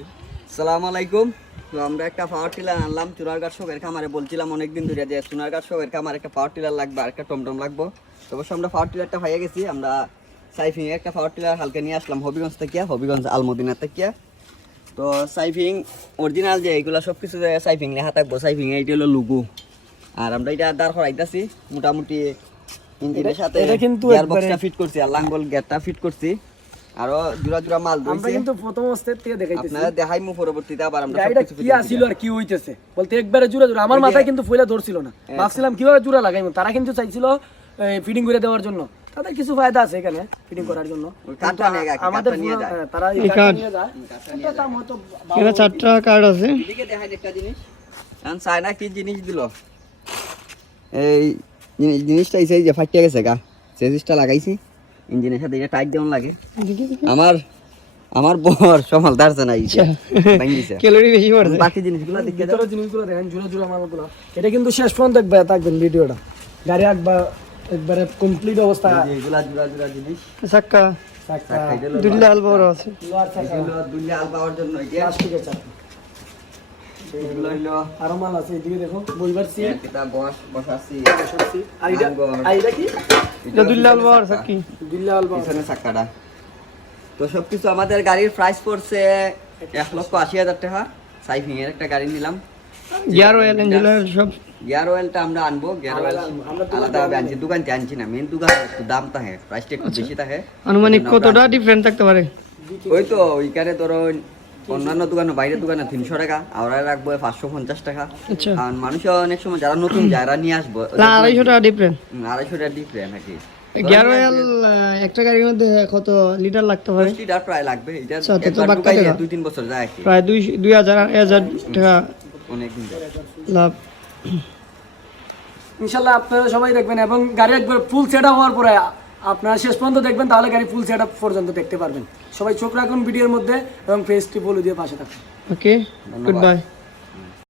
আসসালামু আলাইকুম। তো আমরা একটা পাওয়ার টিলার আনলাম চুনারঘাট শখের খামারে। বলছিলাম অনেকদিন ধরে যে চুনারঘাট শখের খামারে একটা পাওয়ার টিলার লাগবে আর একটা টমটম লাগবে। তো অবশ্য আমরা পাওয়ার টিলারটা পাইয়ে গেছি। আমরা সাইফিং একটা পাওয়ার টিলার হালকা নিয়ে আসলাম হবিগঞ্জ থেকে, হবিগঞ্জ আলমদিনা থেকে। তো সাইফিং অরিজিনাল যে এইগুলো সব কিছু সাইফিং লেখা থাকবো। সাইফিং এইটা হলো লুগু। আর আমরা এটা দাঁড় করাইতেছি মোটামুটি ইঞ্জিনের সাথে গিয়ারবক্সটা ফিট করছি আর লাঙ্গল গেটটা ফিট করছি। আরো জোড়া জোড়া মাল দিয়েছি। আমরা কিন্তু প্রথম অবস্থায় থেকে দেখাইতেছি, আপনারা দেখাইমু পরবর্তীতে আবার আমরা গাড়িটা কি আসিল আর কি হইতেছে বলতে একবারে জোড়া জোড়া আমার মাথায় কিন্তু ফয়লা ধরছিল না। ভাবছিলাম কিভাবে জোড়া লাগাইবো, তারা কিন্তু চাইছিল ফিটিং করে দেওয়ার জন্য। তাদের কিছু ফায়দা আছে এখানে ফিটিং করার জন্য। আমাদের তারা এই কার্ড নিয়ে যায়, এটা দাম হয়তো এখানে 4টা কার্ড আছে। এদিকে দেখাই একটা জিনিস। এখন চায়না কি জিনিস দিল, এই জিনিসটা এই যে ফাটিয়ে গেছে গা, চেজিসটা লাগাইছি ইঞ্জিনের সাথে, এটা টাইট দেওয়ান লাগে। আমার বর সমাল দাঁড়ছে না, ভাঙিছে ক্যালোরি বেশি পড়ছে। বাকি জিনিসগুলো দেখে দাও। ভিতরের জিনিসগুলো দেখেন, জোড়া জোড়া মালগুলো। এটা কিন্তু শেষ পর্যন্ত থাকবেন ভিডিওটা। গাড়ি একবারে কমপ্লিট অবস্থা। এগুলা জোড়া জোড়া জিনিস, চাক্কা দুইটা আল বড় আছে। লোয়ার চাকা, এগুলো দুনিয়া আল পাওয়ার জন্য এটা প্লাস্টিকের চাকা। এগুলো হইলো আরো মাল আছে, এদিকে দেখো বইবার সিট, এটা বসাচ্ছি। আর এটা কি এটা দুইটা আল বড় চাক্কি, দিল্লা আলবা। পিছনে চাকাটা। তো সবকিছু আমাদের গাড়ির প্রাইস পড়ছে 1,80,000 টাকা। সাইফিং এর একটা গাড়ি নিলাম। গিয়ার অয়েল ইঞ্জিন অয়েল সব। গিয়ার অয়েলটা আমরা আনবো, গিয়ার অয়েল আলাদাভাবে আনছি, দোকান থেকে আনছি না। মেন দোকান একটু দাম থাকে, প্রাইসটা একটু বেশি থাকে। আনুমানিক কতটা ডিফারেন্ট থাকতে পারে? ওই তো ওইখানে ধরো অন্যান্য দোকানে, বাইরের দোকানে 300 টাকা, আমরা রাখবো 550 টাকা। আচ্ছা, আর মানুষ অনেক সময় যারা নতুন যারা নিয়ে আসবো, না 250 টাকা ডিফারেন্ট। 250 টাকা ডিফারেন্ট নাকি। গিয়ার অয়েল একটা গাড়ির মধ্যে কত লিটার লাগতে পারে? 10 লিটার প্রায় লাগবে। এটা আচ্ছা, তো একবার বাক্কা ঢুকাইলে টাকা। 2-3 বছর যায় আর কি। প্রায় 2000 টাকা অনেক দিন যায়। লাভ। ইনশাল্লাহ আপনারা সবাই দেখবেন এবং গাড়ি একবার ফুল সেট আপ হওয়ার পরে আপনারা শেষ পর্যন্ত দেখবেন, তাহলে গাড়ি ফুল সেট আপ পর্যন্ত দেখতে পারবেন। সবাই চোখ রাখুন ভিডিওর মধ্যে এবং ফেসটি ফলো দিয়ে পাশে থাকুন। ওকে, গুড বাই।